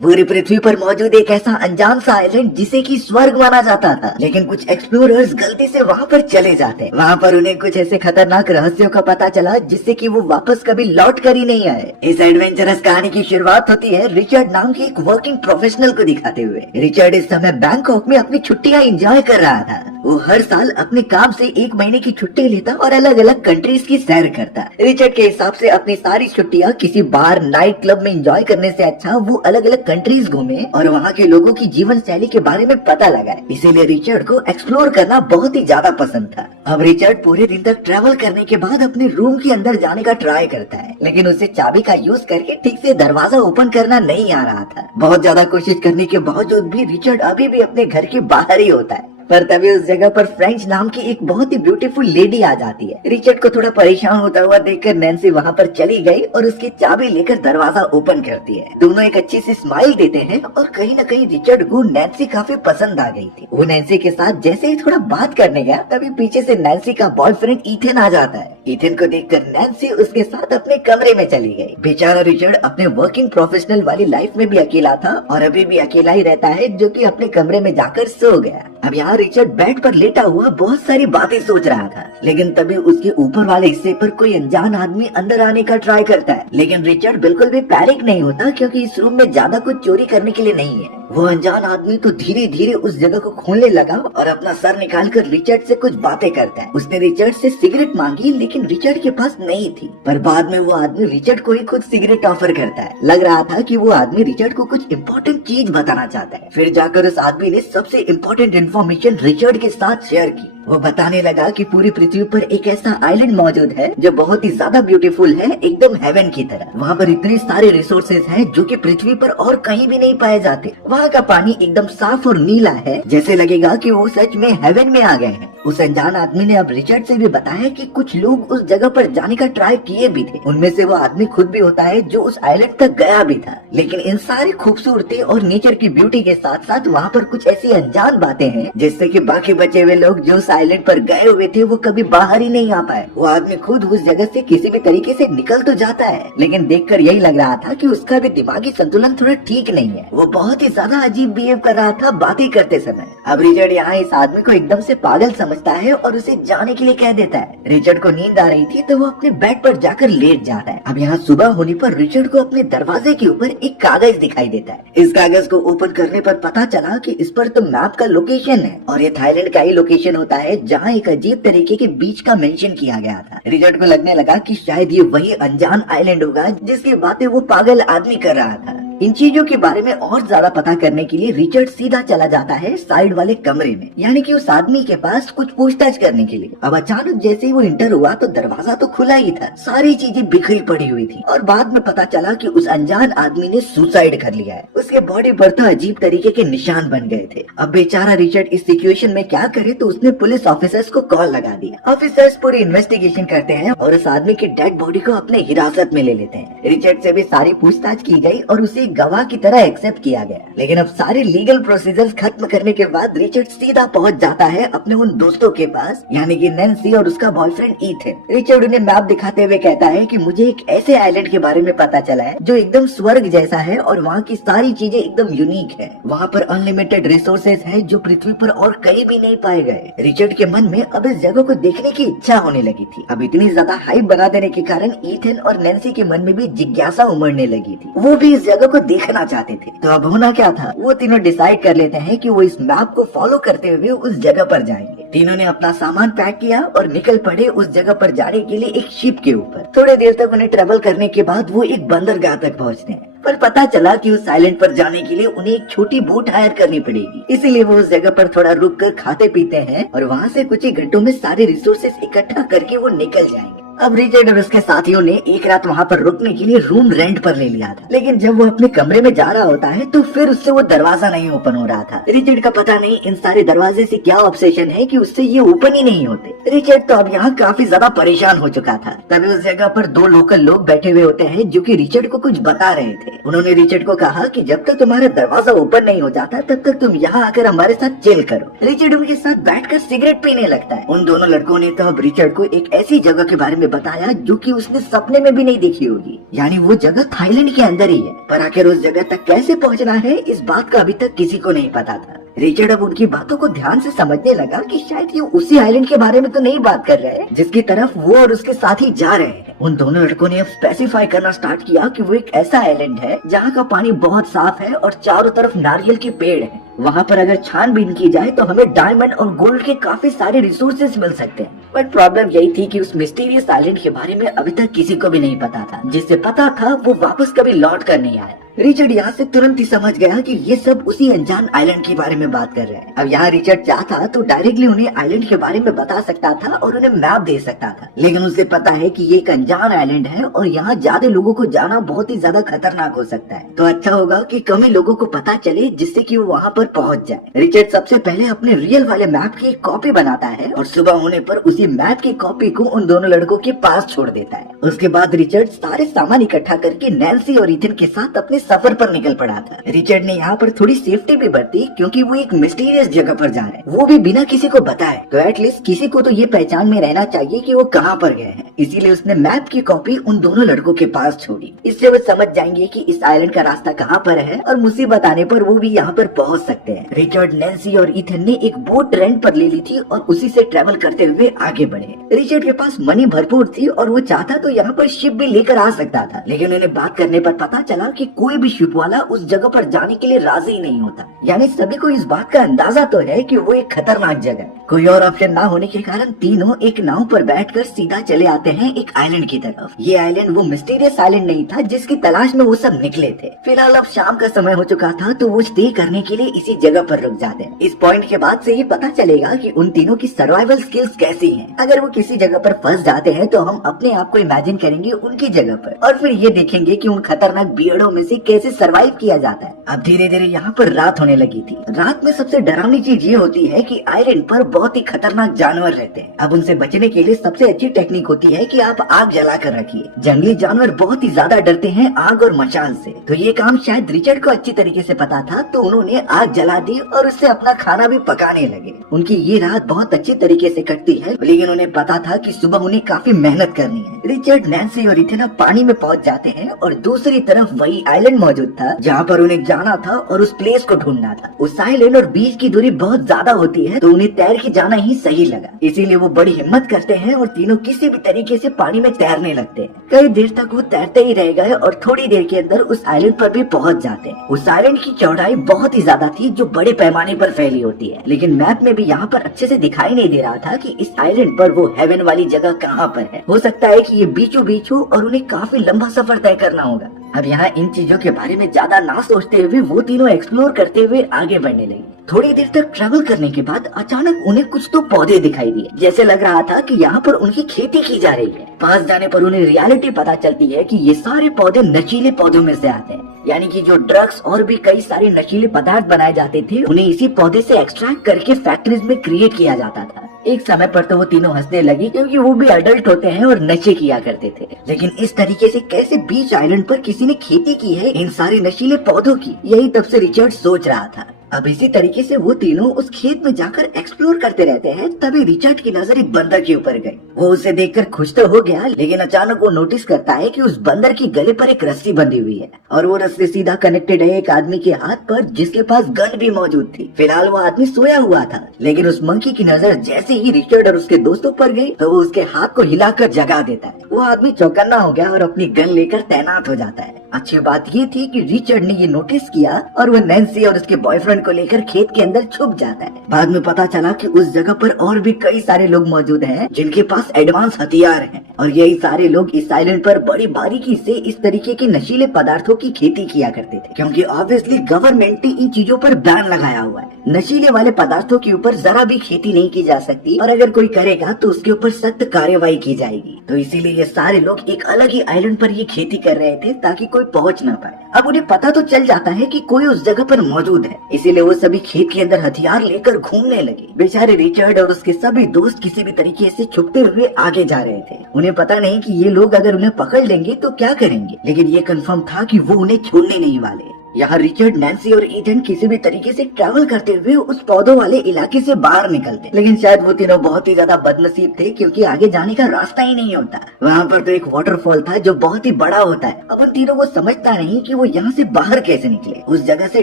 पूरी पृथ्वी पर मौजूद एक ऐसा अनजान सा आइलैंड जिसे कि स्वर्ग माना जाता था, लेकिन कुछ एक्सप्लोरर्स गलती से वहाँ पर चले जाते। वहाँ पर उन्हें कुछ ऐसे खतरनाक रहस्यों का पता चला जिससे कि वो वापस कभी लौट कर ही नहीं आए। इस एडवेंचरस कहानी की शुरुआत होती है रिचर्ड नाम के एक वर्किंग प्रोफेशनल को दिखाते हुए। रिचर्ड इस समय बैंकॉक में अपनी छुट्टियां एंजॉय कर रहा था। वो हर साल अपने काम से 1 महीने की छुट्टी लेता और अलग अलग कंट्रीज की सैर करता। रिचर्ड के हिसाब से अपनी सारी छुट्टियां किसी बार नाइट क्लब में एंजॉय करने से अच्छा वो अलग अलग कंट्रीज घूमे और वहाँ के लोगों की जीवन शैली के बारे में पता लगाए। इसीलिए रिचर्ड को एक्सप्लोर करना बहुत ही ज्यादा पसंद था। अब रिचर्ड पूरे दिन तक ट्रेवल करने के बाद अपने रूम के अंदर जाने का ट्राई करता है, लेकिन उसे चाबी का यूज करके ठीक से दरवाजा ओपन करना नहीं आ रहा था। बहुत ज्यादा कोशिश करने के बावजूद भी रिचर्ड अभी भी अपने घर के बाहर ही होता है। पर तभी उस जगह पर फ्रेंच नाम की एक बहुत ही ब्यूटीफुल लेडी आ जाती है। रिचर्ड को थोड़ा परेशान होता हुआ देखकर नैन्सी वहाँ पर चली गई और उसकी चाबी लेकर दरवाजा ओपन करती है। दोनों एक अच्छी सी स्माइल देते हैं और कहीं न कहीं रिचर्ड को नैन्सी काफी पसंद आ गई थी। वो नैन्सी के साथ जैसे ही थोड़ा बात करने गया तभी पीछे से नैन्सी का बॉयफ्रेंड ईथन आ जाता है। ईथन को देखकर नैन्सी उसके साथ अपने कमरे में चली गई। बेचारा रिचर्ड अपने वर्किंग प्रोफेशनल वाली लाइफ में भी अकेला था और अभी भी अकेला ही रहता है, जो कि अपने कमरे में जाकर सो गया। अब यहाँ रिचर्ड बेड पर लेटा हुआ बहुत सारी बातें सोच रहा था, लेकिन तभी उसके ऊपर वाले हिस्से पर कोई अनजान आदमी अंदर आने का ट्राई करता है। लेकिन रिचर्ड बिल्कुल भी पैनिक नहीं होता, क्योंकि इस रूम में ज्यादा कुछ चोरी करने के लिए नहीं है। वो अनजान आदमी तो धीरे धीरे उस जगह को खोलने लगा और अपना सर निकालकर रिचर्ड से कुछ बातें करता है। उसने रिचर्ड से सिगरेट मांगी, लेकिन रिचर्ड के पास नहीं थी। पर बाद में वो आदमी रिचर्ड को ही खुद सिगरेट ऑफर करता है। लग रहा था कि वो आदमी रिचर्ड को कुछ इम्पोर्टेंट चीज बताना चाहता है। फिर जाकर उस आदमी ने सबसे इम्पोर्टेंट इन्फॉर्मेशन रिचर्ड के साथ शेयर की। वो बताने लगा कि पूरी पृथ्वी पर एक ऐसा आइलैंड मौजूद है जो बहुत ही ज्यादा ब्यूटीफुल है, एकदम हेवन की तरह। वहाँ पर इतने सारे रिसोर्सेज हैं जो कि पृथ्वी पर और कहीं भी नहीं पाए जाते। वहाँ का पानी एकदम साफ और नीला है, जैसे लगेगा कि वो सच में हेवन में आ गए हैं। उस अनजान आदमी ने अब रिचर्ड से भी बताया कि कुछ लोग उस जगह पर जाने का ट्राई किए भी थे। उनमें से वो आदमी खुद भी होता है जो उस आइलैंड तक गया भी था। लेकिन इन सारी खूबसूरती और नेचर की ब्यूटी के साथ साथ वहाँ पर कुछ ऐसी अनजान बातें हैं जिससे कि बाकी बचे हुए लोग जो उस आइलैंड पर गए हुए थे वो कभी बाहर ही नहीं आ पाए। वो आदमी खुद उस जगह से किसी भी तरीके से निकल तो जाता है, लेकिन देखकर यही लग रहा था कि उसका भी दिमागी संतुलन थोड़ा ठीक नहीं है। वो बहुत ही ज्यादा अजीब बिहेव कर रहा था बातें करते समय। अब रिचर्ड यहाँ इस आदमी को एकदम से पागल समझता है और उसे जाने के लिए कह देता है। रिचर्ड को नींद आ रही थी तो वो अपने बेड पर जाकर लेट जाता है। अब यहाँ सुबह होने पर रिचर्ड को अपने दरवाजे के ऊपर एक कागज दिखाई देता है। इस कागज को ओपन करने पर पता चला कि इस पर तो मैप का लोकेशन है और ये थाईलैंड का ही लोकेशन होता है जहाँ एक अजीब तरीके के बीच का मेंशन किया गया था। रिचर्ड को लगने लगा कि शायद ये वही अनजान आइलैंड होगा जिसकी बातें वो पागल आदमी कर रहा था। इन चीजों के बारे में और ज्यादा पता करने के लिए रिचर्ड सीधा चला जाता है साइड वाले कमरे में, यानी कि उस आदमी के पास कुछ पूछताछ करने के लिए। अब अचानक जैसे ही वो इंटर हुआ तो दरवाजा तो खुला ही था, सारी चीजें बिखरी पड़ी हुई थी और बाद में पता चला कि उस अनजान आदमी ने सुसाइड कर लिया है। उसके बॉडी पर तो अजीब तरीके के निशान बन गए थे। अब बेचारा रिचर्ड इस सिचुएशन में क्या करे, तो उसने पुलिस ऑफिसर्स को कॉल लगा दिया। ऑफिसर्स पूरी इन्वेस्टिगेशन करते हैं और उस आदमी की डेड बॉडी को अपने हिरासत में ले लेते हैं। रिचर्ड से भी सारी पूछताछ की गई और उसे गवाह की तरह एक्सेप्ट किया गया। लेकिन अब सारे लीगल प्रोसीजर्स खत्म करने के बाद रिचर्ड सीधा पहुंच जाता है अपने उन दोस्तों के पास, यानी कि नैन्सी और उसका बॉयफ्रेंड ईथन। रिचर्ड उन्हें मैप दिखाते हुए कहता है कि मुझे एक ऐसे आइलैंड के बारे में पता चला है जो एकदम स्वर्ग जैसा है और वहाँ की सारी चीजें एकदम यूनिक है। वहाँ पर अनलिमिटेड रिसोर्सेज है जो पृथ्वी पर और कहीं भी नहीं पाए गए। रिचर्ड के मन में अब इस जगह को देखने की इच्छा होने लगी थी। अब इतनी ज्यादा हाइप बना देने के कारण ईथन और नैन्सी के मन में भी जिज्ञासा उमड़ने लगी थी। वो भी इस जगह को देखना चाहते थे। तो अब होना क्या था, वो तीनों डिसाइड कर लेते हैं कि वो इस मैप को फॉलो करते हुए उस जगह पर जाएंगे। तीनों ने अपना सामान पैक किया और निकल पड़े उस जगह पर जाने के लिए एक शिप के ऊपर। थोड़ी देर तक उन्हें ट्रेवल करने के बाद वो एक बंदरगाह तक पहुँचते हैं, पर पता चला कि उस आइलैंड पर जाने के लिए उन्हें एक छोटी बोट हायर करनी पड़ेगी। इसीलिए वो उस जगह पर थोड़ा रुक कर खाते पीते हैं और वहाँ से कुछ ही घंटों में सारे रिसोर्सेस इकट्ठा करके वो निकल जाएंगे। अब रिचर्ड और उसके साथियों ने एक रात वहाँ पर रुकने के लिए रूम रेंट पर ले लिया था, लेकिन जब वो अपने कमरे में जा रहा होता है तो फिर उससे वो दरवाजा नहीं ओपन हो रहा था। रिचर्ड का पता नहीं इन सारे दरवाजे से क्या ऑब्सेशन है कि उससे ये ओपन ही नहीं होते। रिचर्ड तो अब यहाँ काफी ज्यादा परेशान हो चुका था। तभी उस जगह पर 2 लोकल लोग बैठे हुए होते हैं जो कि रिचर्ड को कुछ बता रहे थे। उन्होंने रिचर्ड को कहा कि जब तक तुम्हारा दरवाजा ओपन नहीं हो जाता तब तक तुम यहाँ आकर हमारे साथ चिल करो। रिचर्ड उनके साथ बैठकर सिगरेट पीने लगता है। उन दोनों लड़कों ने तो अब रिचर्ड को एक ऐसी जगह के बारे में में बताया जो कि उसने सपने में भी नहीं देखी होगी, यानी वो जगह थाईलैंड के अंदर ही है। पर आखिर उस जगह तक कैसे पहुंचना है, इस बात का अभी तक किसी को नहीं पता था। रिचर्ड अब उनकी बातों को ध्यान से समझने लगा कि शायद ये उसी आइलैंड के बारे में तो नहीं बात कर रहे हैं जिसकी तरफ वो और उसके साथी जा रहे हैं। उन दोनों लड़कों ने अब स्पेसिफाई करना स्टार्ट किया कि वो एक ऐसा आइलैंड है जहाँ का पानी बहुत साफ है और चारों तरफ नारियल के पेड़ हैं। वहाँ पर अगर छानबीन की जाए तो हमें डायमंड और गोल्ड के काफी सारे रिसोर्सेज मिल सकते हैं। बट प्रॉब्लम यही थी कि उस मिस्टीरियस आइलैंड के बारे में अभी तक किसी को भी नहीं पता था। जिससे पता था वो वापस कभी लौट कर नहीं आया। रिचर्ड यहाँ से तुरंत ही समझ गया कि ये सब उसी अनजान आइलैंड के बारे में बात कर रहे हैं। अब यहाँ रिचर्ड चाहता तो डायरेक्टली उन्हें आइलैंड के बारे में बता सकता था और उन्हें मैप दे सकता था, लेकिन उसे पता है कि ये एक अनजान आइलैंड है और यहाँ ज्यादा लोगों को जाना बहुत ही ज्यादा खतरनाक हो सकता है। तो अच्छा होगा कि कम ही लोगों को पता चले जिससे कि वो वहाँ पर पहुँच जाए। रिचर्ड सबसे पहले अपने रियल वाले मैप की एक कॉपी बनाता है और सुबह होने पर उसी मैप की कॉपी को उन दोनों लड़कों के पास छोड़ देता है। उसके बाद रिचर्ड सारे सामान इकट्ठा करके नैन्सी और इथन के साथ अपने सफर पर निकल पड़ा था। रिचर्ड ने यहाँ पर थोड़ी सेफ्टी भी बरती क्योंकि वो एक मिस्टीरियस जगह पर जा रहे हैं, वो भी बिना किसी को बताए। तो एटलीस्ट किसी को तो ये पहचान में रहना चाहिए कि वो कहाँ पर गए हैं। इसीलिए उसने मैप की कॉपी उन दोनों लड़कों के पास छोड़ी। इससे वो समझ जाएंगे कि इस आइलैंड का रास्ता कहाँ पर है और मुसीबत आने पर वो भी यहाँ पर पहुँच सकते हैं। रिचर्ड, नैन्सी और इथन ने एक बोट रेंट पर ले ली थी और उसी से ट्रेवल करते हुए आगे बढ़े। रिचर्ड के पास मनी भरपूर थी और वो चाहता तो यहाँ पर शिप भी लेकर आ सकता था, लेकिन उन्हें बात करने पर पता चला कि कोई भी शिप वाला उस जगह पर जाने के लिए राजी नहीं होता। यानी सभी को इस बात का अंदाजा तो है कि वो एक खतरनाक जगह। कोई और ऑप्शन ना होने के कारण तीनों एक नाव पर बैठकर सीधा चले आते हैं एक आइलैंड की तरफ। ये आइलैंड वो मिस्टीरियस आइलैंड नहीं था जिसकी तलाश में वो सब निकले थे। फिलहाल अब शाम का समय हो चुका था तो वो स्टे करने के लिए इसी जगह पर रुक जाते हैं। इस पॉइंट के बाद से ही पता चलेगा कि उन तीनों की सर्वाइवल स्किल्स कैसी हैं। अगर वो किसी जगह पर फंस जाते हैं तो हम अपने आप को इमेजिन करेंगे उनकी जगह पर और फिर ये देखेंगे कि उन खतरनाक बियर्डों में से कैसे सर्वाइव किया जाता है। अब धीरे धीरे यहाँ पर रात होने लगी थी। रात में सबसे डरावनी चीज ये होती है कि आइलैंड पर बहुत ही खतरनाक जानवर रहते हैं। अब उनसे बचने के लिए सबसे अच्छी टेक्निक होती है कि आप आग जला कर रखिए। जंगली जानवर बहुत ही ज्यादा डरते हैं आग और मशाल से, तो ये काम शायद रिचर्ड को अच्छी तरीके से पता था, तो उन्होंने आग जला दी और उससे अपना खाना भी पकाने लगे। उनकी ये रात बहुत अच्छी तरीके से कटती है, लेकिन उन्हें पता था कि सुबह उन्हें काफी मेहनत करनी है। रिचर्ड, नैन्सी और इथन पानी में पहुंच जाते हैं और दूसरी तरफ वही आइलैंड मौजूद था जहाँ पर उन्हें जाना था और उस प्लेस को ढूंढना था। उस आइलैंड और बीच की दूरी बहुत ज्यादा होती है, तो उन्हें तैर के जाना ही सही लगा। इसीलिए वो बड़ी हिम्मत करते हैं और तीनों किसी भी तरीके से पानी में तैरने लगते हैं। कई देर तक वो तैरते ही रह गए और थोड़ी देर के अंदर उस आइलैंड पर भी पहुंच जाते हैं। उस आइलैंड की चौड़ाई बहुत ही ज्यादा थी जो बड़े पैमाने पर फैली होती है, लेकिन मैप में भी यहाँ पर अच्छे से दिखाई नहीं दे रहा था कि इस आइलैंड पर वो हेवन वाली जगह कहाँ पर है। हो सकता है कि ये बीचों बीच हो और उन्हें काफी लंबा सफर तय करना होगा। अब यहाँ इन चीजों के बारे में ज्यादा ना सोचते हुए वो तीनों एक्सप्लोर करते हुए आगे बढ़ने लगे। थोड़ी देर तक ट्रैवल करने के बाद अचानक उन्हें कुछ तो पौधे दिखाई दिए। जैसे लग रहा था कि यहाँ पर उनकी खेती की जा रही है। पास जाने पर उन्हें रियलिटी पता चलती है कि ये सारे पौधे नशीले पौधों में से आते हैं, यानी कि जो ड्रग्स और भी कई सारे नशीले पदार्थ बनाए जाते थे उन्हें इसी पौधे से एक्सट्रैक्ट करके फैक्ट्रीज में क्रिएट किया जाता था। एक समय पर तो वो तीनों हंसने लगी क्योंकि वो भी अडल्ट होते हैं और नशे किया करते थे, लेकिन इस तरीके से कैसे बीच आइलैंड पर किसी ने खेती की है इन सारे नशीले पौधों की, यही तब से रिचर्ड सोच रहा था। अब इसी तरीके से वो तीनों उस खेत में जाकर एक्सप्लोर करते रहते हैं। तभी रिचर्ड की नजर एक बंदर के ऊपर गई। वो उसे देखकर खुश तो हो गया, लेकिन अचानक वो नोटिस करता है कि उस बंदर की गले पर एक रस्सी बंधी हुई है और वो रस्सी सीधा कनेक्टेड है एक आदमी के हाथ पर जिसके पास गन भी मौजूद थी। फिलहाल वो आदमी सोया हुआ था, लेकिन उस मंकी की नजर जैसे ही रिचर्ड और उसके दोस्तों पर गई तो वो उसके हाथ को हिलाकर जगा देता है। वो आदमी चौकन्ना हो गया और अपनी गन लेकर तैनात हो जाता है। अच्छी बात ये थी कि रिचर्ड ने ये नोटिस किया और वो नैन्सी और उसके बॉयफ्रेंड को लेकर खेत के अंदर छुप जाता है। बाद में पता चला कि उस जगह पर और भी कई सारे लोग मौजूद हैं जिनके पास एडवांस हथियार हैं और यही सारे लोग इस आइलैंड पर बड़ी बारीकी से इस तरीके के नशीले पदार्थों की खेती किया करते थे, क्योंकि ऑब्वियसली गवर्नमेंट ने इन चीजों पर बैन लगाया हुआ है। नशीले वाले पदार्थों के ऊपर जरा भी खेती नहीं की जा सकती और अगर कोई करेगा तो उसके ऊपर सख्त कार्रवाई की जाएगी। तो इसीलिए ये सारे लोग एक अलग ही आइलैंड पर ये खेती कर रहे थे ताकि कोई पहुंच ना पाए। अब उन्हें पता तो चल जाता है कि कोई उस जगह पर मौजूद है, इसीलिए वो सभी खेत के अंदर हथियार लेकर घूमने लगे। बेचारे रिचर्ड और उसके सभी दोस्त किसी भी तरीके से छुपते हुए आगे जा रहे थे। उन्हें पता नहीं कि ये लोग अगर उन्हें पकड़ लेंगे तो क्या करेंगे, लेकिन ये कंफर्म था कि वो उन्हें छोड़ने नहीं वाले। यहाँ रिचर्ड, नैन्सी और ईथन किसी भी तरीके से ट्रैवल करते हुए उस पौधों वाले इलाके से बाहर निकलते, लेकिन शायद वो तीनों बहुत ही ज्यादा बदनसीब थे क्योंकि आगे जाने का रास्ता ही नहीं होता। वहाँ पर तो एक वाटरफॉल था जो बहुत ही बड़ा होता है। अब उन तीनों को समझता नहीं कि वो यहाँ से बाहर कैसे निकले। उस जगह से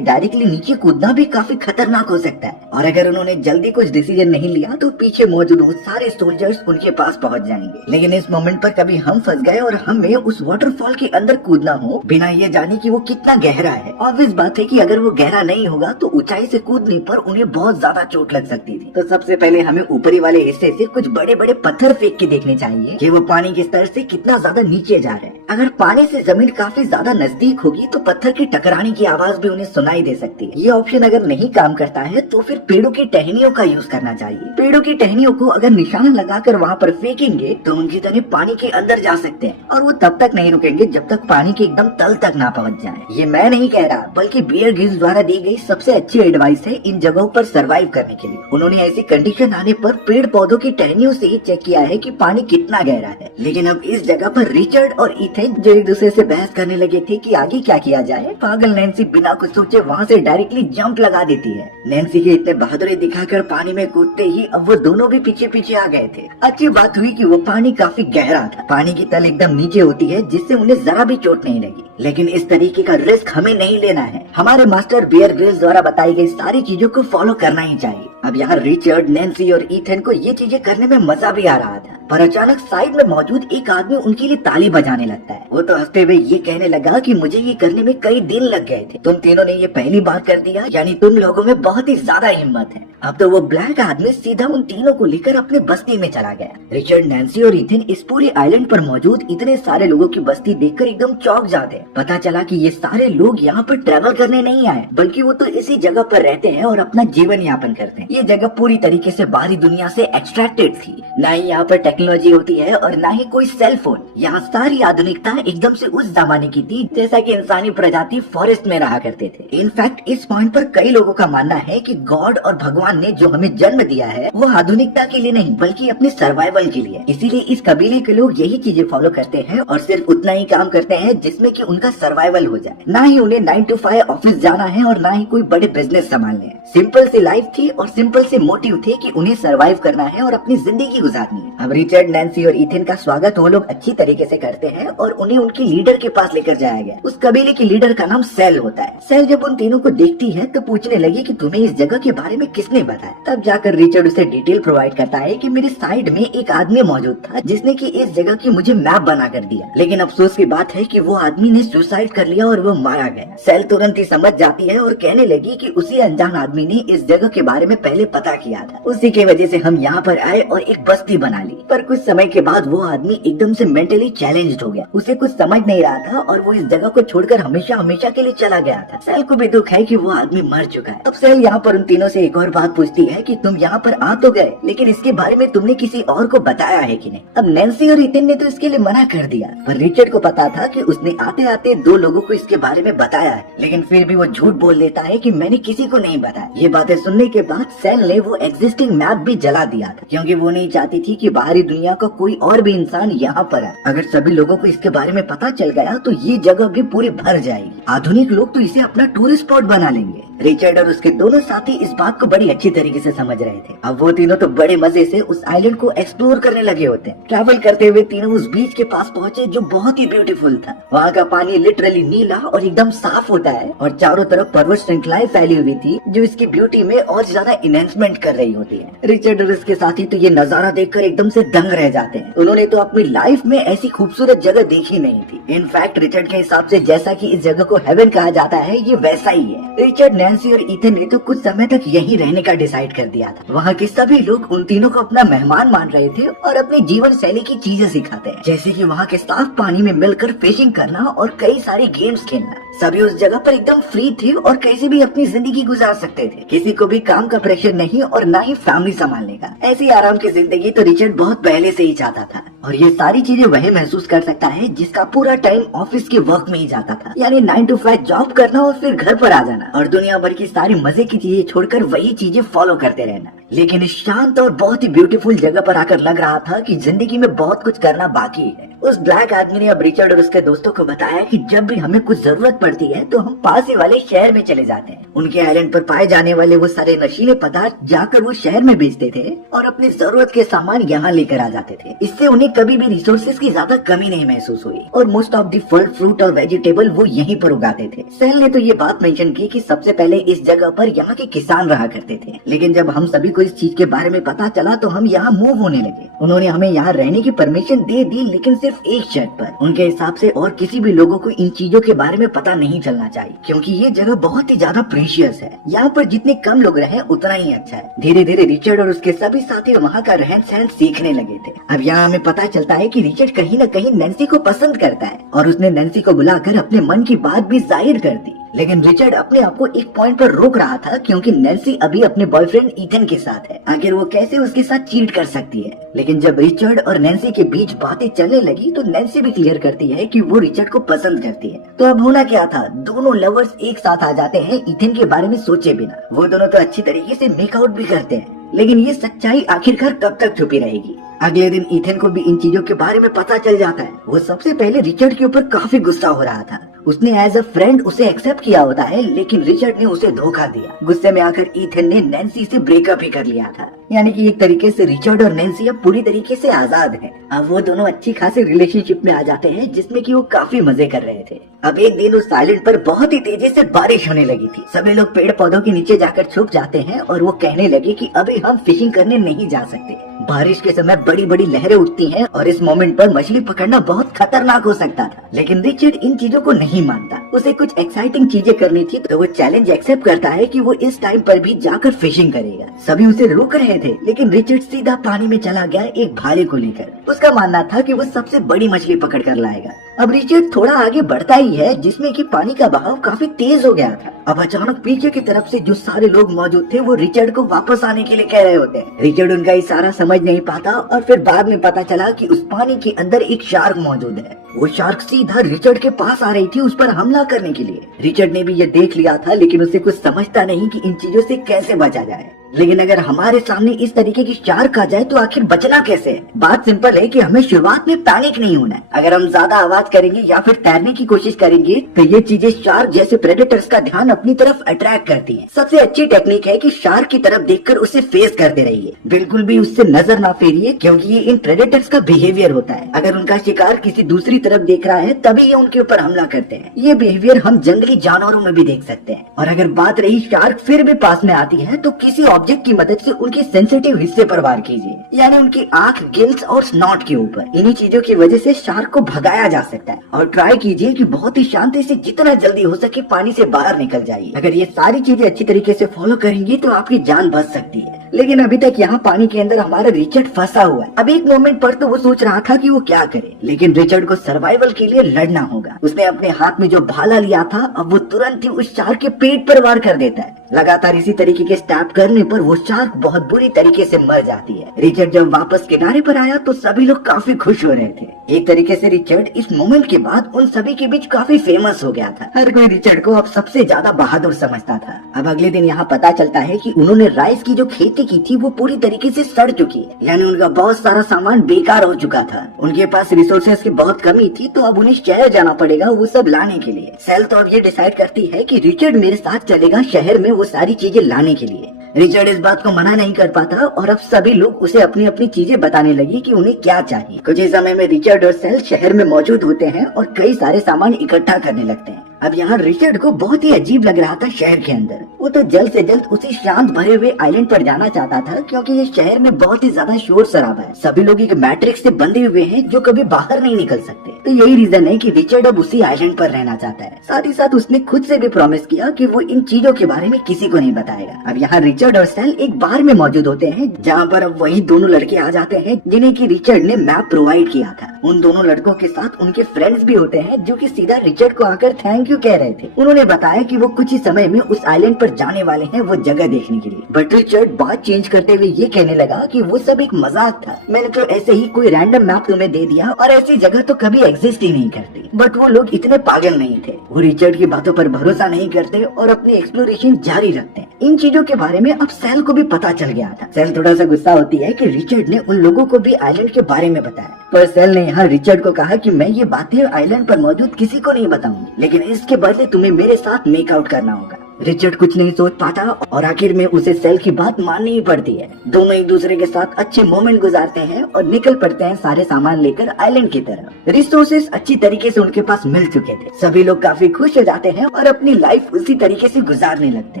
डायरेक्टली नीचे कूदना भी काफी खतरनाक हो सकता है और अगर उन्होंने जल्दी कुछ डिसीजन नहीं लिया तो पीछे मौजूद वो सारे सोल्जर्स उनके पास पहुँच जाएंगे। लेकिन इस मोमेंट पर कभी हम फंस गए और हमें उस वाटरफॉल के अंदर कूदना हो बिना ये जाने कि वो कितना गहरा है। ऑब्वियस बात है कि अगर वो गहरा नहीं होगा तो ऊंचाई से कूदने पर उन्हें बहुत ज्यादा चोट लग सकती थी। तो सबसे पहले हमें ऊपरी वाले हिस्से से कुछ बड़े बड़े पत्थर फेंक के देखने चाहिए कि वो पानी के स्तर से कितना ज्यादा नीचे जा रहे हैं। अगर पानी से जमीन काफी ज्यादा नजदीक होगी तो पत्थर की टकराने की आवाज भी उन्हें सुनाई दे सकती है। ये ऑप्शन अगर नहीं काम करता है तो फिर पेड़ों की टहनियों का यूज करना चाहिए। पेड़ों की टहनियों को अगर निशाना लगाकर वहाँ पर फेंकेंगे तो उनकी तरह पानी के अंदर जा सकते हैं और वो तब तक नहीं रुकेंगे जब तक पानी के एकदम तल तक ना पहुँच जाए। ये मैं नहीं कह रहा बल्कि बियर ग्रिल्स द्वारा दी गई सबसे अच्छी एडवाइस है इन जगहों पर सरवाइव करने के लिए। उन्होंने ऐसी कंडीशन आने पर पेड़ पौधों की टहनियों से चेक किया है कि पानी कितना गहरा है। लेकिन अब इस जगह पर रिचर्ड और ईथन जो एक दूसरे से बहस करने लगे थे कि आगे क्या किया जाए, पागल नैन्सी बिना कुछ सोचे वहाँ से डायरेक्टली जंप लगा देती है। नैन्सी के इतने बहादुरी दिखाकर पानी में कूदते ही अब वो दोनों भी पीछे पीछे आ गए थे। अच्छी बात हुई कि वो पानी काफी गहरा था। पानी की तल एकदम नीचे होती है जिससे उन्हें जरा भी चोट नहीं लगी। लेकिन इस तरीके का रिस्क हमें नहीं लेना है। हमारे मास्टर बियर ग्रिल्स द्वारा बताई गई सारी चीजों को फॉलो करना ही चाहिए। अब यहाँ रिचर्ड, नैन्सी और ईथन को ये चीजें करने में मजा भी आ रहा था, पर अचानक साइड में मौजूद एक आदमी उनके लिए ताली बजाने लगता है। वो तो हंसते हुए ये कहने लगा कि मुझे ये करने में कई दिन लग गए थे, तुम तीनों ने ये पहली बार कर दिया, यानी तुम लोगों में बहुत ही ज्यादा हिम्मत है। अब तो वो ब्लैक आदमी सीधा उन तीनों को लेकर अपने बस्ती में चला गया। रिचर्ड, नैन्सी और ईथन इस पूरे आइलैंड पर मौजूद इतने सारे लोगों की बस्ती देखकर एकदम चौंक जाते। पता चला कि ये सारे लोग यहाँ पर ट्रैवल करने नहीं आए बल्कि वो तो इसी जगह पर रहते हैं और अपना जीवन यापन करते हैं। ये जगह पूरी तरीके से बाहरी दुनिया से एक्सट्रैक्टेड थी। न ही यहाँ पर टेक्नोलॉजी होती है और न ही कोई सेल फोन। यहाँ सारी आधुनिकता एकदम से उस जमाने की थी जैसा कि इंसानी प्रजाति फॉरेस्ट में रहा करते थे। इनफैक्ट इस पॉइंट पर कई लोगों का मानना है कि गॉड और भगवान ने जो हमें जन्म दिया है वो आधुनिकता के लिए नहीं बल्कि अपने सर्वाइवल के लिए। इसीलिए इस कबीले के लोग यही चीजें फॉलो करते हैं और सिर्फ उतना ही काम करते हैं जिसमें कि उनका सर्वाइवल हो जाए। ना ही उन्हें 9 to 5 ऑफिस जाना है और ना ही कोई बड़े बिजनेस संभालने हैं। सिंपल सी लाइफ थी और सिंपल से मोटिव थे कि उन्हें सर्वाइव करना है और अपनी जिंदगी गुजारनी है। अब रिचर्ड, नैन्सी और ईथन का स्वागत वो लोग अच्छी तरीके से करते हैं और उन्हें उनके लीडर के पास लेकर जाया गया। उस कबीले के लीडर का नाम सेल होता है। सेल जब उन तीनों को देखती है तो पूछने लगी कि तुम्हें इस जगह के बारे में किसने बताया। तब जाकर रिचर्ड उसे डिटेल प्रोवाइड करता है कि मेरे साइड में एक आदमी मौजूद था जिसने कि इस जगह की मुझे मैप बना कर दिया, लेकिन अफसोस की बात है कि वो आदमी ने सुसाइड कर लिया और वो मारा गया। सेल तुरंत ही समझ जाती है और कहने लगी कि उसी अनजान आदमी ने इस जगह के बारे में पहले पता किया था, उसी की वजह से हम यहाँ पर आए और एक बस्ती बना ली। पर कुछ समय के बाद वो आदमी एकदम से मेंटली चैलेंज्ड हो गया। उसे कुछ समझ नहीं रहा था और वो इस जगह को छोड़कर हमेशा हमेशा के लिए चला गया था। सेल को भी दुख है कि वो आदमी मर चुका है। अब सेल यहाँ पर उन तीनों से एक और बात पूछती है कि तुम यहाँ पर आ तो गए, लेकिन इसके बारे में तुमने किसी और को बताया है कि नहीं। अब नैन्सी और ईथन ने तो इसके लिए मना कर दिया, पर रिचर्ड को पता था कि उसने आते आते 2 लोगों को इसके बारे में बताया है, लेकिन फिर भी वो झूठ बोल देता है कि मैंने किसी को नहीं बताया। ये बातें सुनने के बाद सेल ने वो एग्जिस्टिंग मैप भी जला दिया था, क्योंकि वो नहीं चाहती थी कि बाहरी दुनिया का कोई और भी इंसान यहाँ पर है। अगर सभी लोगों को इसके बारे में पता चल गया तो ये जगह भी पूरी भर जाएगी। आधुनिक लोग तो इसे अपना टूरिस्ट स्पॉट बना लेंगे। रिचर्ड और उसके दोनों साथी इस बात को बड़ी अच्छी तरीके से समझ रहे थे। अब वो तीनों तो बड़े मजे से उस आइलैंड को एक्सप्लोर करने लगे होते हैं। ट्रैवल करते हुए तीनों उस बीच के पास पहुंचे जो बहुत ही ब्यूटीफुल था। वहाँ का पानी लिटरली नीला और एकदम साफ होता है और चारों तरफ पर्वत श्रृंखलाएं फैली हुई थी जो इसकी ब्यूटी में और ज्यादा इनहेंसमेंट कर रही होती है। रिचर्ड और उसके साथी तो ये नजारा देखकर एकदम से दंग रह जाते हैं। उन्होंने तो अपनी लाइफ में ऐसी खूबसूरत जगह देखी नहीं थी। इनफैक्ट रिचर्ड के हिसाब से जैसा कि इस जगह को हेवन कहा जाता है ये वैसा ही है। रिचर्ड, नैन्सी और ईथन ने तो कुछ समय तक यहीं रहने का डिसाइड कर दिया था। वहाँ के सभी लोग उन तीनों को अपना मेहमान मान रहे थे और अपनी जीवन शैली की चीजें सिखाते हैं, जैसे कि वहाँ के साफ पानी में मिलकर फिशिंग करना और कई सारे गेम्स खेलना। सभी उस जगह पर एकदम फ्री थे और कैसे भी अपनी जिंदगी गुजार सकते थे। किसी को भी काम का प्रेशर नहीं और ना ही फैमिली संभालने का। ऐसी आराम की जिंदगी तो रिचर्ड बहुत पहले से ही चाहता था और ये सारी चीजें वही महसूस कर सकता है जिसका पूरा टाइम ऑफिस के वर्क में ही जाता था, यानी 9 to 5 जॉब करना और फिर घर पर आ जाना और दुनिया भर की सारी मजे की चीजें छोड़कर वही चीजें फॉलो करते रहना। लेकिन इस शांत और बहुत ही ब्यूटीफुल जगह पर आकर लग रहा था कि जिंदगी में बहुत कुछ करना बाकी है। उस ब्लैक आदमी ने अब रिचर्ड और उसके दोस्तों को बताया कि जब भी हमें कुछ जरूरत पड़ती है तो हम पास ही वाले शहर में चले जाते हैं। उनके आइलैंड पर पाए जाने वाले वो सारे नशीले पदार्थ जाकर वो शहर में बेचते थे और अपनी जरूरत के सामान यहाँ लेकर आ जाते थे। इससे उन्हें कभी भी रिसोर्सेज की ज्यादा कमी नहीं महसूस हुई और मोस्ट ऑफ द फल, फ्रूट और वेजिटेबल वो यहीं पर उगाते थे। सेल ने तो ये बात मेंशन की कि सबसे पहले इस जगह पर यहाँ के किसान रहा करते थे, लेकिन जब हम सभी को इस चीज के बारे में पता चला तो हम यहाँ मूव होने लगे। उन्होंने हमें यहाँ रहने की परमिशन दे दी, लेकिन सिर्फ एक शर्त पर। उनके हिसाब से और किसी भी लोगों को इन चीजों के बारे में पता नहीं चलना चाहिए, क्योंकि ये जगह बहुत ही ज्यादा प्रेशियस है। यहाँ पर जितने कम लोग रहे उतना ही अच्छा है। धीरे धीरे रिचर्ड और उसके सभी साथी वहाँ का रहन सहन सीखने लगे थे। अब यहाँ हमें पता चलता है कि रिचर्ड कहीं न कहीं नैन्सी को पसंद करता है और उसने नैन्सी को बुलाकर अपने मन की बात भी जाहिर कर दी। लेकिन रिचर्ड अपने आप को एक पॉइंट पर रोक रहा था, क्योंकि नैन्सी अभी अपने बॉयफ्रेंड ईथन के साथ है। आखिर वो कैसे उसके साथ चीट कर सकती है। लेकिन जब रिचर्ड और नैन्सी के बीच बातें चलने लगी तो नैन्सी भी क्लियर करती है कि वो रिचर्ड को पसंद करती है। तो अब होना क्या था, दोनों लवर्स एक साथ आ जाते हैं ईथन के बारे में सोचे बिना। वो दोनों तो अच्छी तरीके से मेकआउट भी करते हैं, लेकिन ये सच्चाई आखिरकार कब तक छुपी रहेगी। अगले दिन ईथन को भी इन चीजों के बारे में पता चल जाता है। वो सबसे पहले रिचर्ड के ऊपर काफी गुस्सा हो रहा था। उसने एज अ फ्रेंड उसे एक्सेप्ट किया होता है, लेकिन रिचर्ड ने उसे धोखा दिया। गुस्से में आकर ईथन ने नैन्सी से ब्रेकअप ही कर लिया था। यानी कि एक तरीके से रिचर्ड और नैन्सी अब पूरी तरीके से आजाद हैं। अब वो दोनों अच्छी खासी रिलेशनशिप में आ जाते हैं, जिसमें कि वो काफी मजे कर रहे थे। अब एक दिन उस आइलैंड पर बहुत ही तेजी से बारिश होने लगी थी। सभी लोग पेड़ पौधों के नीचे जाकर छुप जाते हैं और वो कहने लगे कि अभी हम फिशिंग करने नहीं जा सकते। बारिश के समय बड़ी बड़ी लहरें उठती हैं और इस मोमेंट पर मछली पकड़ना बहुत खतरनाक हो सकता था। लेकिन रिचर्ड इन चीजों को नहीं मानता। उसे कुछ एक्साइटिंग चीजें करनी थी, तो वो चैलेंज एक्सेप्ट करता है कि वो इस टाइम पर भी जाकर फिशिंग करेगा। सभी उसे रोक रहे थे, लेकिन रिचर्ड सीधा पानी में चला गया एक भाले को लेकर। उसका मानना था कि वो सबसे बड़ी मछली पकड़ कर लाएगा। अब रिचर्ड थोड़ा आगे बढ़ता ही है, जिसमें कि पानी का बहाव काफी तेज हो गया था। अब अचानक पीछे की तरफ से जो सारे लोग मौजूद थे वो रिचर्ड को वापस आने के लिए कह रहे होते हैं। रिचर्ड उनका इशारा समझ नहीं पाता और फिर बाद में पता चला कि उस पानी के अंदर एक शार्क मौजूद है। वो शार्क सीधा रिचर्ड के पास आ रही थी उस पर हमला करने के लिए। रिचर्ड ने भी ये देख लिया था, लेकिन उसे कुछ समझता नहीं कि इन चीजों से कैसे बचा जाए। लेकिन अगर हमारे सामने इस तरीके की शार्क आ जाए तो आखिर बचना कैसे है। बात सिंपल है कि हमें शुरुआत में पैनिक नहीं होना है। अगर हम ज्यादा आवाज करेंगे या फिर तैरने की कोशिश करेंगे तो ये चीजें शार्क जैसे प्रेडेटर्स का ध्यान अपनी तरफ अट्रैक्ट करती हैं। सबसे अच्छी टेक्निक है कि शार्क की तरफ देखकर उसे फेस करते रहिए, बिल्कुल भी उससे नजर ना फेरिए, क्योंकि ये इन प्रेडेटर्स का बिहेवियर होता है। अगर उनका शिकार किसी दूसरी तरफ देख रहा है तभी ये उनके ऊपर हमला करते हैं। ये बिहेवियर हम जंगली जानवरों में भी देख सकते हैं। और अगर बात रही शार्क फिर भी पास में आती है तो किसी ऑब्जेक्ट की मदद से उनके सेंसिटिव हिस्से पर वार कीजिए, यानी उनकी आंख, गिल्स और स्नॉट के ऊपर। इन्हीं चीजों की वजह से शार्क को भगाया जा सकता है। और ट्राई कीजिए कि बहुत ही शांति से जितना जल्दी हो सके पानी से बाहर निकल जाइए। अगर ये सारी चीजें अच्छी तरीके से फॉलो करेंगी तो आपकी जान बच सकती है। लेकिन अभी तक यहाँ पानी के अंदर हमारा रिचर्ड फंसा हुआ है। अब एक मोमेंट पर तो वो सोच रहा था कि वो क्या करे, लेकिन रिचर्ड को सर्वाइवल के लिए लड़ना होगा। उसने अपने हाथ में जो भाला लिया था, अब वो तुरंत ही उस शार्क के पेट पर वार कर देता है। लगातार इसी तरीके के स्टैप करने पर वो शार्क बहुत बुरी तरीके से मर जाती है। रिचर्ड जब वापस किनारे पर आया तो सभी लोग काफी खुश हो रहे थे। एक तरीके से रिचर्ड इस मोमेंट के बाद उन सभी के बीच काफी फेमस हो गया था। हर कोई रिचर्ड को अब सबसे ज्यादा बहादुर समझता था। अब अगले दिन यहाँ पता चलता है कि उन्होंने राइस की जो खेती की थी वो पूरी तरीके से सड़ चुकी है, यानी उनका बहुत सारा सामान बेकार हो चुका था। उनके पास रिसोर्सेज की बहुत कमी थी, तो अब उन्हें शहर जाना पड़ेगा वो सब लाने के लिए। सेल तो अब ये डिसाइड करती है कि रिचर्ड मेरे साथ चलेगा शहर में वो सारी चीजें लाने के लिए। रिचर्ड इस बात को मना नहीं कर पाता और अब सभी लोग उसे अपनी अपनी चीजें बताने लगी कि उन्हें क्या चाहिए। कुछ ही समय में रिचर्ड और सेल शहर में मौजूद होते हैं और कई सारे सामान इकट्ठा करने लगते हैं। अब यहाँ रिचर्ड को बहुत ही अजीब लग रहा था शहर के अंदर। वो तो जल्द से जल्द उसी शांत भरे हुए आइलैंड पर जाना चाहता था, क्योंकि ये शहर में बहुत ही ज्यादा शोर शराबा है। सभी लोग एक मैट्रिक्स से बंधे हुए हैं जो कभी बाहर नहीं निकल सकते। तो यही रीजन है कि रिचर्ड अब उसी आइलैंड पर रहना चाहता है। साथ ही साथ उसने खुद से भी प्रॉमिस किया कि वो इन चीजों के बारे में किसी को नहीं बताएगा। अब यहाँ रिचर्ड और सेल एक बार में मौजूद होते हैं, जहाँ पर अब वही दोनों लड़के आ जाते हैं जिन्हें की रिचर्ड ने मैप प्रोवाइड किया था। उन दोनों लड़कों के साथ उनके फ्रेंड्स भी होते हैं, जो कि सीधा रिचर्ड को आकर थैंक यू कह रहे थे। उन्होंने बताया कि वो कुछ ही समय में उस आइलैंड पर जाने वाले हैं वो जगह देखने के लिए। बट रिचर्ड बात चेंज करते हुए ये कहने लगा कि वो सब एक मजाक था। मैंने तो ऐसे ही कोई रैंडम मैप तुम्हें दे दिया और ऐसी जगह तो कभी एग्जिस्ट ही नहीं करती। बट वो लोग इतने पागल नहीं थे। वो रिचर्ड की बातों पर भरोसा नहीं करते और अपनी एक्सप्लोरेशन जारी रखते हैं। इन चीजों के बारे में अब सेल को भी पता चल गया था। सेल थोड़ा सा गुस्सा होती है कि रिचर्ड ने उन लोगों को भी आइलैंड के बारे में बताया, पर सेल ने यहाँ रिचर्ड को कहा कि मैं ये बातें आइलैंड पर मौजूद किसी को नहीं बताऊंगी, लेकिन इसके बदले तुम्हें मेरे साथ मेकआउट करना होगा। रिचर्ड कुछ नहीं सोच पाता और आखिर में उसे सेल की बात माननी ही पड़ती है। दोनों एक दूसरे के साथ अच्छे मोमेंट गुजारते हैं और निकल पड़ते हैं सारे सामान लेकर आइलैंड की तरफ। रिसोर्सेस अच्छी तरीके से उनके पास मिल चुके थे। सभी लोग काफी खुश हो जाते हैं और अपनी लाइफ उसी तरीके से गुजारने लगते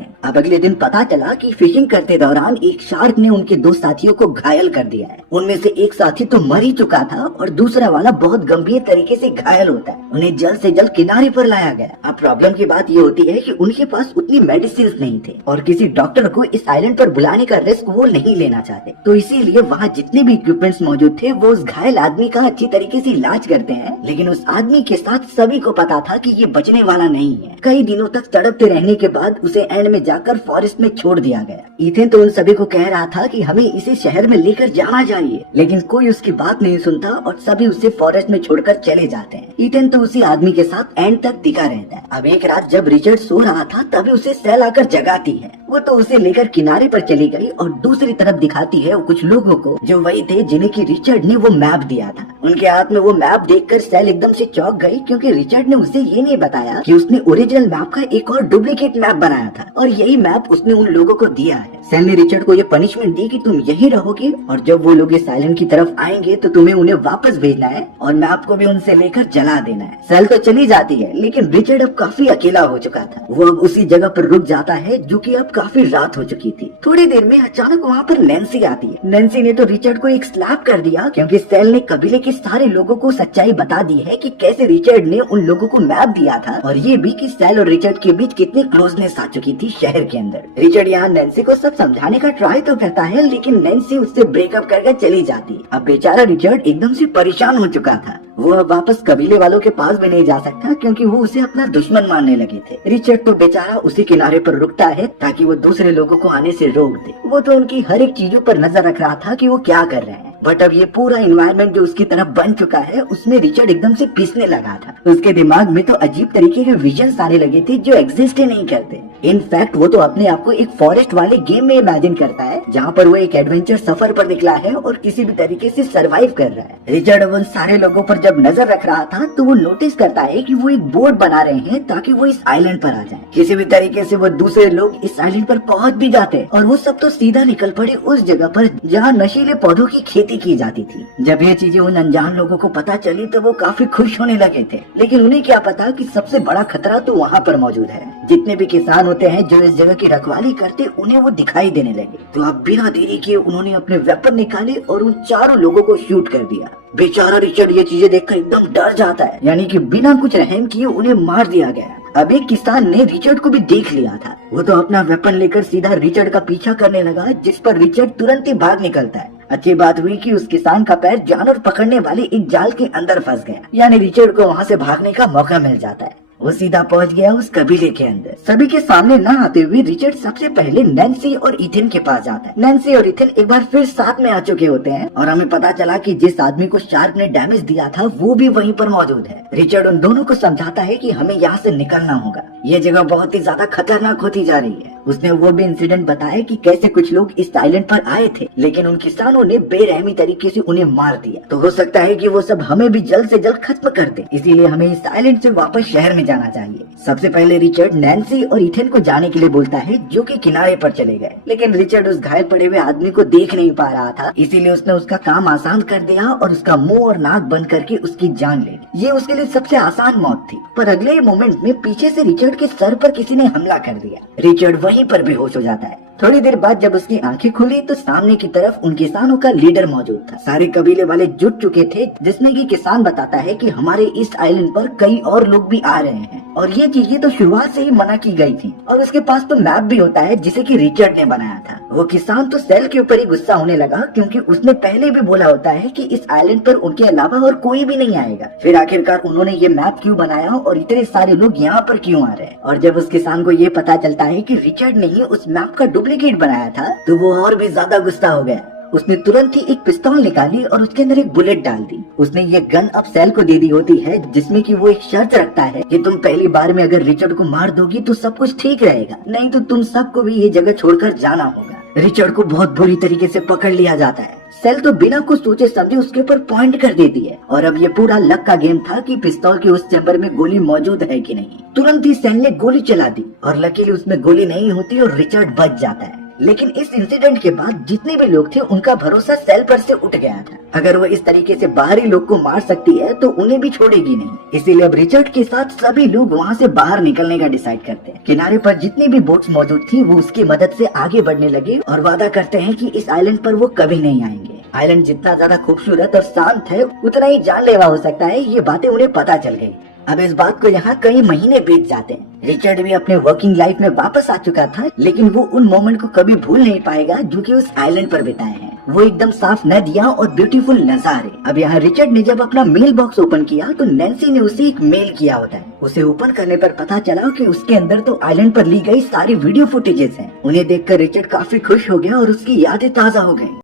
हैं। अब अगले दिन पता चला कि फिशिंग करते दौरान एक शार्क ने उनके 2 साथियों को घायल कर दिया है। उनमें से एक साथी तो मर ही चुका था और दूसरा वाला बहुत गंभीर तरीके से घायल होता है। उन्हें जल्द से जल्द किनारे पर लाया गया। अब प्रॉब्लम की बात ये होती है कि उनके पास उतनी मेडिसिन नहीं थे और किसी डॉक्टर को इस आइलैंड पर बुलाने का रिस्क वो नहीं लेना चाहते, तो इसीलिए वहाँ जितने भी इक्विपमेंट्स मौजूद थे वो उस घायल आदमी का अच्छी तरीके से इलाज करते हैं। लेकिन उस आदमी के साथ सभी को पता था कि ये बचने वाला नहीं है। कई दिनों तक तड़पते रहने के बाद उसे एंड में जाकर फॉरेस्ट में छोड़ दिया गया। इथेन तो उन सभी को कह रहा था कि हमें इसे शहर में लेकर जाना चाहिए, लेकिन कोई उसकी बात नहीं सुनता और सभी उसे फॉरेस्ट में छोड़कर चले जाते हैं। इथेन तो उसी आदमी के साथ एंड तक टिका रहता है। अब एक रात जब रिचर्ड सो रहा था तभी उसे सेल आकर जगाती है। वो तो उसे लेकर किनारे पर चली गई और दूसरी तरफ दिखाती है वो कुछ लोगों को जो वही थे जिन्हें की रिचर्ड ने वो मैप दिया था। उनके हाथ में वो मैप देखकर सेल एकदम से चौंक गई, क्योंकि रिचर्ड ने उसे ये नहीं बताया कि उसने ओरिजिनल मैप का एक और डुप्लीकेट मैप बनाया था और यही मैप उसने उन लोगों को दिया है। सेल ने रिचर्ड को ये पनिशमेंट दी कि तुम यही रहोगे और जब वो लोग इस आइलैंड की तरफ आएंगे तो तुम्हें उन्हें वापस भेजना है और मैप को भी उनसे लेकर जला देना है। सेल तो चली जाती है, लेकिन रिचर्ड अब काफी अकेला हो चुका था। वो अब उसी जगह पर रुक जाता है जो कि अब काफी रात हो चुकी थी। थोड़ी देर में अचानक वहाँ पर नैन्सी आती है। नैन्सी ने तो रिचर्ड को एक स्लैप कर दिया, क्योंकि सेल ने कबीले के सारे लोगों को सच्चाई बता दी है कि कैसे रिचर्ड ने उन लोगों को मैप दिया था और ये भी कि सेल और रिचर्ड के बीच कितनी क्लोजनेस आ चुकी थी शहर के अंदर। रिचर्ड यहाँ नैन्सी को सब समझाने का ट्राई तो करता है, लेकिन नैन्सी उससे ब्रेकअप करके चली जाती है। अब बेचारा रिचर्ड एकदम से परेशान हो चुका था। वो अब वापस कबीले वालों के पास भी नहीं जा सकता, क्योंकि वो उसे अपना दुश्मन मानने लगे थे। रिचर्ड तो बेचारा उसी किनारे पर रुकता है ताकि वो दूसरे लोगों को आने से रोक दे। वो तो उनकी हर एक चीजों पर नजर रख रहा था कि वो क्या कर रहे हैं, बट अब ये पूरा एनवायरनमेंट जो उसकी तरफ बन चुका है उसमें रिचर्ड एकदम से पिसने लगा था। उसके दिमाग में तो अजीब तरीके के विजन्स आने लगे थे जो एग्जिस्ट ही नहीं करते। इनफैक्ट वो तो अपने आप को एक फॉरेस्ट वाले गेम में इमेजिन करता है, जहाँ पर वो एक एडवेंचर सफर पर निकला है और किसी भी तरीके से सरवाइव कर रहा है। रिचर्ड उन सारे लोगों पर जब नजर रख रहा था तो वो नोटिस करता है कि वो एक बोट बना रहे हैं ताकि वो इस आइलैंड पर आ जाए। किसी भी तरीके से वो दूसरे लोग इस आइलैंड पर पहुंच भी जाते और वो सब तो सीधा निकल पड़े उस जगह पर जहाँ नशीले पौधों की खेती की जाती थी। जब ये चीजें उन अनजान लोगों को पता चली तो वो काफी खुश होने लगे थे, लेकिन उन्हें क्या पता कि सबसे बड़ा खतरा तो वहाँ पर मौजूद है। जितने भी किसान होते हैं जो इस जगह की रखवाली करते, उन्हें वो दिखाई देने लगे। तो अब बिना देरी किए उन्होंने अपने वेपन निकाले और उन चारों लोगों को शूट कर दिया। बेचारा रिचर्ड ये चीजें देखकर एकदम डर जाता है, यानी कि बिना कुछ रहम किए उन्हें मार दिया गया। अब एक किसान ने रिचर्ड को भी देख लिया था। वो तो अपना वेपन लेकर सीधा रिचर्ड का पीछा करने लगा, जिस पर रिचर्ड तुरंत ही भाग निकलता है। अच्छी बात हुई कि उस किसान का पैर जानवर पकड़ने वाले एक जाल के अंदर फंस गया, यानी रिचर्ड को वहाँ से भागने का मौका मिल जाता है। वो सीधा पहुंच गया उस कबीले के अंदर। सभी के सामने न आते हुए रिचर्ड सबसे पहले नैन्सी और इथेन के पास जाता है। नैन्सी और इथेन एक बार फिर साथ में आ चुके होते हैं और हमें पता चला कि जिस आदमी को शार्क ने डैमेज दिया था वो भी वहीं पर मौजूद है। रिचर्ड उन दोनों को समझाता है कि हमें यहाँ से निकलना होगा, ये जगह बहुत ही ज्यादा खतरनाक होती जा रही है। उसने वो भी इंसिडेंट बताया कि कैसे कुछ लोग इस आइलैंड पर आए थे, लेकिन उन किसानों ने बेरहमी तरीके से उन्हें मार दिया। तो हो सकता है कि वो सब हमें भी जल्द से जल्द खत्म कर दे, इसीलिए हमें इस आइलैंड से वापस शहर में जाना चाहिए। सबसे पहले रिचर्ड नैन्सी और इथेन को जाने के लिए बोलता है, जो कि किनारे पर चले गए। लेकिन रिचर्ड उस घायल पड़े हुए आदमी को देख नहीं पा रहा था, इसीलिए उसने उसका काम आसान कर दिया और उसका मुंह और नाक बंद करके उसकी जान ले ली। ये उसके लिए सबसे आसान मौत थी। पर अगले ही मोमेंट में पीछे से रिचर्ड के सर पर किसी ने हमला कर दिया। रिचर्ड वहीं पर बेहोश हो जाता है। थोड़ी देर बाद जब उसकी आंखें खुली तो सामने की तरफ उन किसानों का लीडर मौजूद था। सारे कबीले वाले जुट चुके थे, जिसमें कि किसान बताता है कि हमारे इस आइलैंड पर कई और लोग भी आ रहे हैं और ये चीजें तो शुरुआत से ही मना की गई थी। और उसके पास तो मैप भी होता है जिसे कि रिचर्ड ने बनाया था। वो किसान तो सेल के ऊपर ही गुस्सा होने लगा, क्योंकि उसने पहले भी बोला होता है कि इस आइलैंड पर उनके अलावा और कोई भी नहीं आएगा। फिर आखिरकार उन्होंने ये मैप क्यों बनाया और इतने सारे लोग यहाँ पर क्यों आ रहे हैं। और जब उस किसान को ये पता चलता है कि रिचर्ड ने ही उस मैप का डुप्लीकेट बनाया था, तो वो और भी ज्यादा गुस्सा हो गया। उसने तुरंत ही एक पिस्तौल निकाली और उसके अंदर एक बुलेट डाल दी। उसने ये गन अब सेल को दे दी होती है, जिसमें कि वो एक शर्त रखता है कि तुम पहली बार में अगर रिचर्ड को मार दोगी तो सब कुछ ठीक रहेगा, नहीं तो तुम सबको भी ये जगह छोड़कर जाना होगा। रिचर्ड को बहुत बुरी तरीके से पकड़ लिया जाता है। सेल तो बिना कुछ सोचे समझे उसके ऊपर पॉइंट कर देती है और अब ये पूरा लक का गेम था कि पिस्तौल के उस चैम्बर में गोली मौजूद है कि नहीं। तुरंत ही सेल ने गोली चला दी और लकीली उसमें गोली नहीं होती और रिचर्ड बच जाता है। लेकिन इस इंसिडेंट के बाद जितने भी लोग थे उनका भरोसा सेल पर से उठ गया था। अगर वो इस तरीके से बाहरी लोग को मार सकती है तो उन्हें भी छोड़ेगी नहीं। इसीलिए अब रिचर्ड के साथ सभी लोग वहाँ से बाहर निकलने का डिसाइड करते हैं। किनारे पर जितनी भी बोट्स मौजूद थी वो उसकी मदद से आगे बढ़ने लगे और वादा करते हैं कि इस आइलैंड पर वो कभी नहीं आएंगे। आइलैंड जितना ज्यादा खूबसूरत और शांत है उतना ही जानलेवा हो सकता है, ये बातें उन्हें पता चल गई। अब इस बात को यहाँ कई महीने बीत जाते हैं। रिचर्ड भी अपने वर्किंग लाइफ में वापस आ चुका था, लेकिन वो उन मोमेंट को कभी भूल नहीं पाएगा जो कि उस आइलैंड पर बिताए हैं। वो एकदम साफ नदियाँ और ब्यूटीफुल नजारे। अब यहाँ रिचर्ड ने जब अपना मेल बॉक्स ओपन किया तो नैन्सी ने उसे एक मेल किया होता है। उसे ओपन करने पर पता चला कि उसके अंदर तो आइलैंड पर ली गई सारी वीडियो फुटेजेस हैं। उन्हें देखकर रिचर्ड काफी खुश हो गया और उसकी यादें ताजा हो गई।